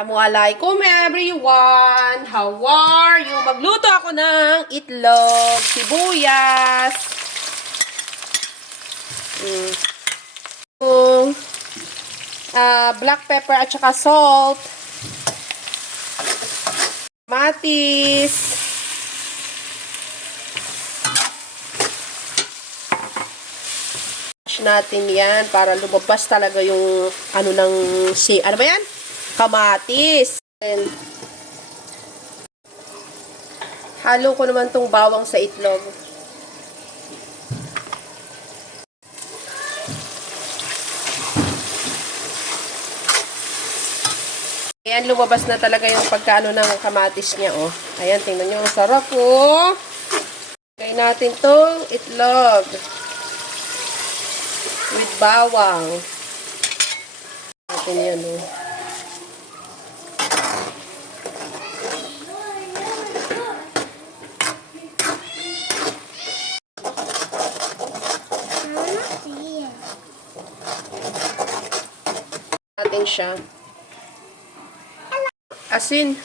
Assalamualaikum everyone! How are you? Magluto ako ng itlog, sibuyas, yung black pepper at saka salt, kamatis, natin yan para lumabas talaga yung ano ba yan? Kamatis. And halo ko naman tong bawang sa itlog. Ayan, lumabas na talaga yung pagkaano ng kamatis niya, oh. Ayan, tingnan nyo, ang sarap, oh. Lagay natin tong itlog with bawang. Natin yan, oh. Natin siya. Asin.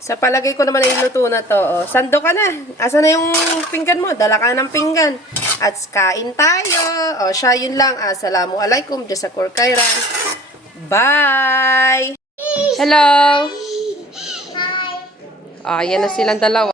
Sa palagay ko naman ay luto na to. Oh. Sando ka na. Asa na yung pinggan mo? Dala ka ng pinggan. At kain tayo. O, siya yun lang. Assalamualaikum. Jazakur khairan. Bye! Hello! Hi! Yan na silang dalawa.